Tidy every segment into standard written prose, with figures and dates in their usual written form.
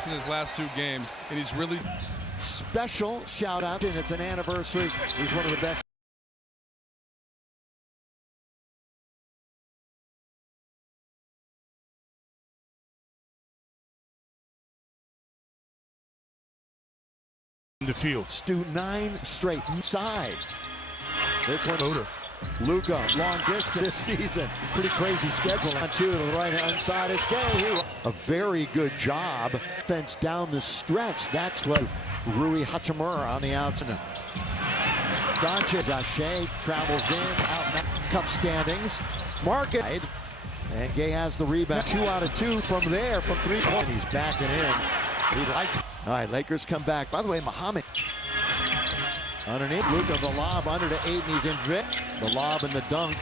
blocks in his last 2 games, and he's really special shout out, and it's an anniversary. He's one of the best. In the field. Stu 9 straight inside. This one. Odor. Luka, long distance this season. Pretty crazy schedule. On 2 to the right hand side is Gay. A very good job. Fence down the stretch. That's what Rui Hachimura on the outside. Doncic, Shea travels in, out cup standings. Market. And Gay has the rebound. 2 out of 2 from there, from 3-point. He's backing in. He likes. All right, Lakers come back. By the way, Muhammad. Underneath, Luka, the lob under to Ayton. He's in drip. The lob and the dunk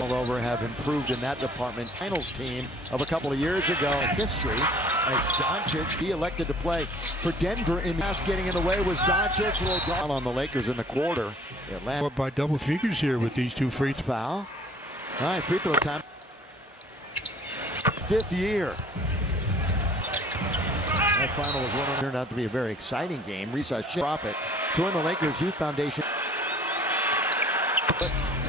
all over have improved in that department. Finals team of a couple of years ago. History as Doncic, he elected to play for Denver in the past. Getting in the way was Doncic. Will go on the Lakers in the quarter. Atlanta Up by double figures here with these 2 free throws. Foul. All right, free throw time. 5th year. That final was one turned out to be a very exciting game. Risa Profit joined the Lakers Youth Foundation.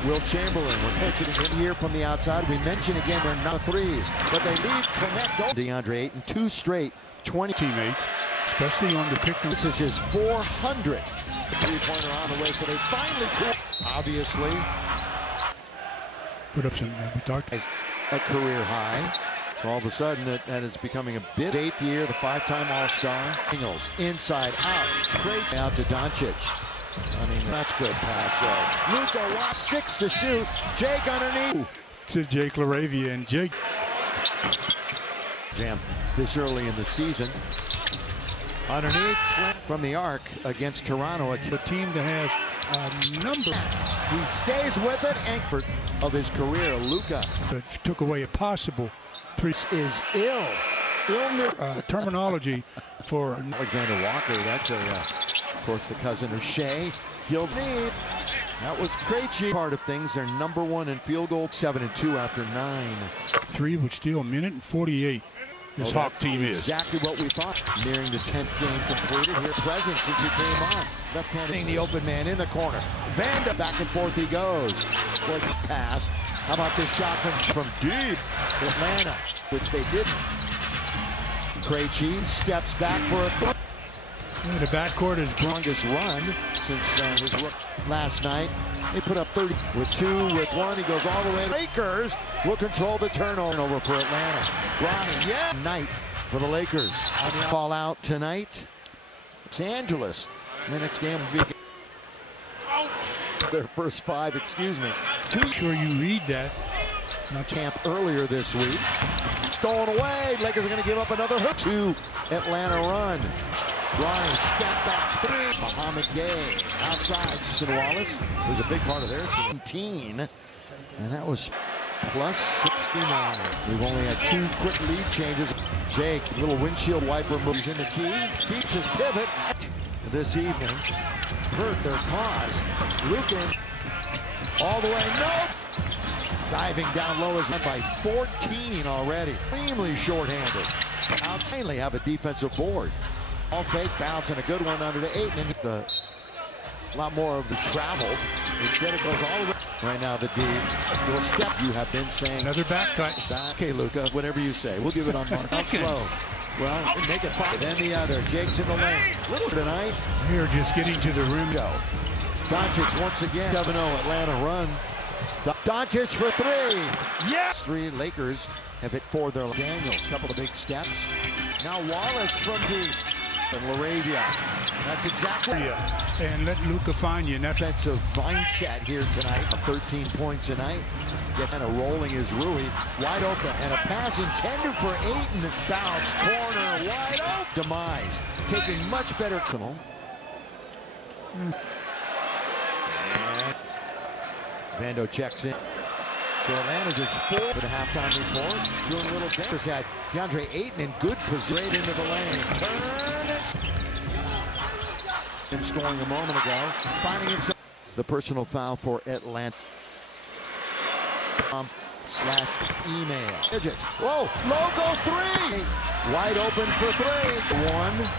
Will Chamberlain, we're coaching again here from the outside. We mentioned again they're not threes, but they leave connect. DeAndre Ayton, 2 straight 20 teammates, especially on the pick. This is his 400 3-pointer on the way, so they finally cool. Obviously, Put up some. We talked a career high. So all of a sudden, that is becoming a bit. 8th year, the 5-time All-Star. Ingles, inside, out. Great out to Doncic. I mean, that's good pass, though. Luka, 6 to shoot. Jake underneath. to Jake LaRavia, and Jake. Jam this early in the season. Underneath, from the arc against Toronto. A team that has a number. He stays with it. Anchor of his career, Luka. That took away a possible. Is ill. Illness. Terminology for Alexander Walker. That's of course, the cousin of Shea. Gildeneed. That was Krejci. Part of things. They're number 1 in field goal. 7-2 after 9. 3 would steal a minute and 48. This Hawk team is exactly what we thought. Nearing the 10th game completed. Here, present since he came on. Left-handed, the open man in the corner. Vanda back and forth he goes. Quick pass. How about this shot from deep? Atlanta, which they didn't. Krejci steps back for a throw. the backcourt is Longest run since his last night. They put up 30 with 2, with 1. He goes all the way. Lakers will control the turnover for Atlanta. Ronnie, yeah. Night for the Lakers. On the fall out tonight. Los Angeles. The next game will be their first 5, excuse me. Sure you read that. Not camp earlier this week. Stolen away. Lakers are going to give up another hook. 2 Atlanta run. Ronnie, step back 3. Muhammad Gay outside. Sid Wallace was a big part of their 17. And that was plus 69. We've only had 2 quick lead changes. Jake, little windshield wiper moves in the key. Keeps his pivot this evening. Hurt their cause. Luka all the way. No! Diving down low is by 14 already. Extremely short-handed. Finally have a defensive board. All fake bounce and a good one under to Ayton. And a lot more of the travel. Instead it goes all the way. Right now the D little step you have been saying. Another back cut. Okay, Luka, whatever you say. We'll give it on mark. Not slow. Well, make it 5. Then the other. Jake's in the lane. Little tonight. Here just getting to the rim. Go. Doncic once again. 7-0 Atlanta run. Doncic for 3. Yes! 3 Lakers have hit 4 their Daniels. Couple of big steps. Now Wallace from deep. And LaRavia. That's exactly it. And let Luka find you. Defensive mindset here tonight. 13 points tonight. Gets kind of rolling is Rui. Wide open. And a pass intended for Ayton. Bounce. Corner. Wide open. Demise. Taking much better. Vando checks in. So Atlanta's just 4 for the halftime report. Doing a little damage. Had DeAndre Ayton in good position. Right into the lane. Turn and scoring a moment ago. Finding himself the personal foul for Atlanta. email. Digits. Whoa, logo 3. Wide open for 3. 1.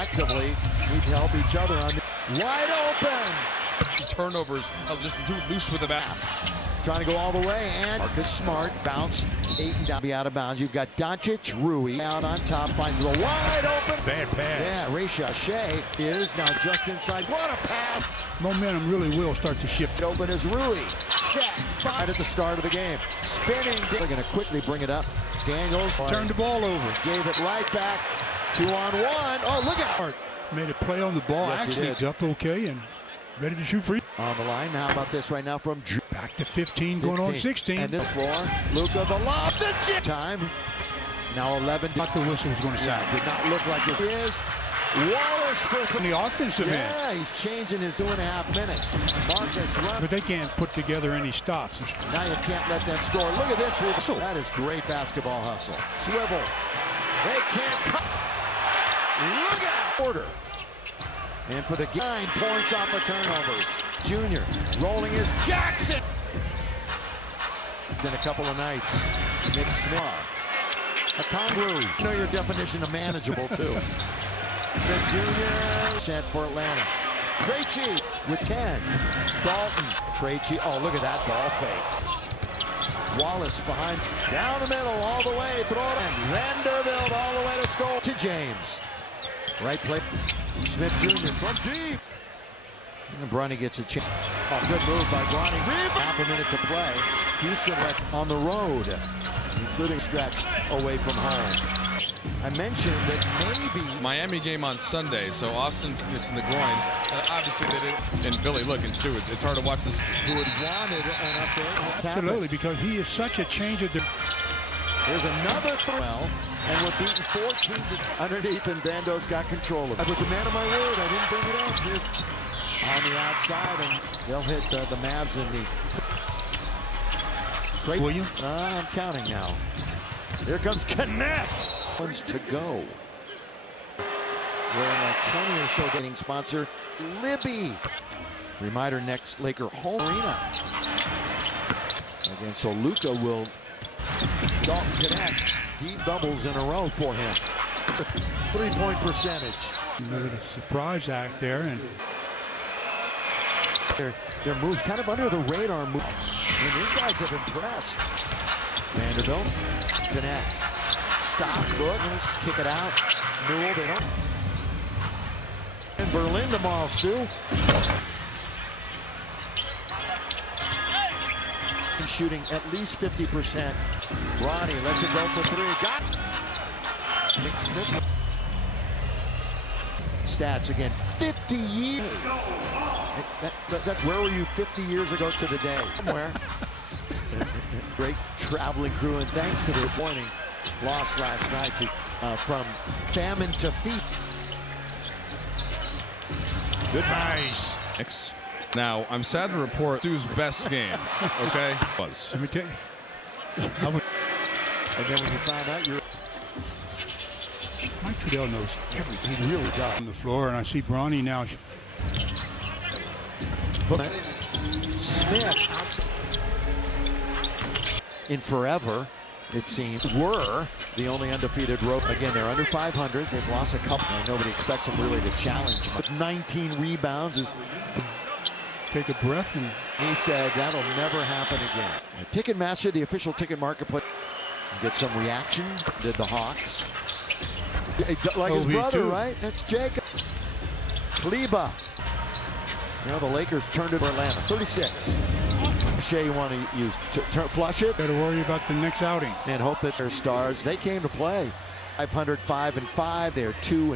Actively need to help each other on the wide open. Turnovers, just too loose with the bat. Trying to go all the way, and Marcus Smart bounce 8 and down, be out of bounds. You've got Doncic, Rui out on top, finds the wide open. Bad pass. Yeah, Raisha Shea is now just inside. What a pass! Momentum really will start to shift. It open is Rui. Shaq right at the start of the game. Spinning. They're going to quickly bring it up. Daniels Turned the ball over. Gave it right back. 2-on-1. Oh, look out! Made a play on the ball. Yes, actually up okay and ready to shoot free. On the line. Now, how about this right now from Drew? Back to 15, going on 16. And this floor. Luka the lob. The chip. Time. Now 11. Thought the whistle was going to sound. Did not look like this. He is. Wallace From the offensive end. Yeah, he's changing his 2.5 minutes. Marcus run. But they can't put together any stops. Now you can't let them score. Look at this. That is great basketball hustle. Swivel. They can't cut. Look out. Order. And for the 9 points off of turnovers. Junior rolling is Jackson. It's been a couple of nights. Nick Smith. A Congrou. You know your definition of manageable too. The junior set for Atlanta. Krejci with 10. Dalton. Krejci. Oh, look at that ball fake. Wallace behind. Down the middle all the way. Throw it in. Vanderbilt all the way to score. To James. Right play. Smith Jr. from deep. And Bronny gets a chance. Oh, good move by Bronny. Half a minute to play. Houston on the road, including stretch away from home. I mentioned that maybe Miami game on Sunday, so Austin is in the groin. Obviously, they did. And Billy, look, it's it's hard to watch this. who had wanted an update. Absolutely, because he is such a change of the. There's another throw, and we're beating 14 underneath, and Vando's got control of it. I was a man of my word. I didn't bring it up. Here on the outside, and they'll hit the Mavs in the. Great. Will you? I'm counting now. Here comes Connect. Ones to go. Wearing like 20 or so getting sponsor, Libby. Reminder, next Laker home arena. Again, so Luka will. Dalton Connect. Deep doubles in a row for him. 3-point percentage. Another surprise act there, and their moves kind of under the radar move. And these guys have impressed. Vanderbilt Connect. Stop, look, kick it out. Newell, they don't. In Berlin tomorrow, Stu. Shooting at least 50%. Ronnie lets it go for 3. Got Nick Smith. Stats again. 50 years. That's where were you 50 years ago to the day? Somewhere. Great traveling crew, and thanks to their pointing loss last night to from famine to feast. good nice. Now, I'm sad to report Stu's best game, okay? Was. Let me tell you. And then when you found out you're. Mike Trudell knows everything. He really does. On the floor, and I see Bronny now. Smith in forever, it seems, were the only undefeated road. Again, they're under 500. They've lost a couple. And nobody expects them really to challenge them. With 19 rebounds, is Take a breath, and he said that'll never happen again. Ticketmaster, the official ticket marketplace, get some reaction. Did the Hawks? Like his brother, right? That's Jacob. Kleba. You know, the Lakers turned it for Atlanta. 36. Shea, you want to use flush it? got to worry about the next outing. And hope that their stars, they came to play. 505-5. They're 2-3.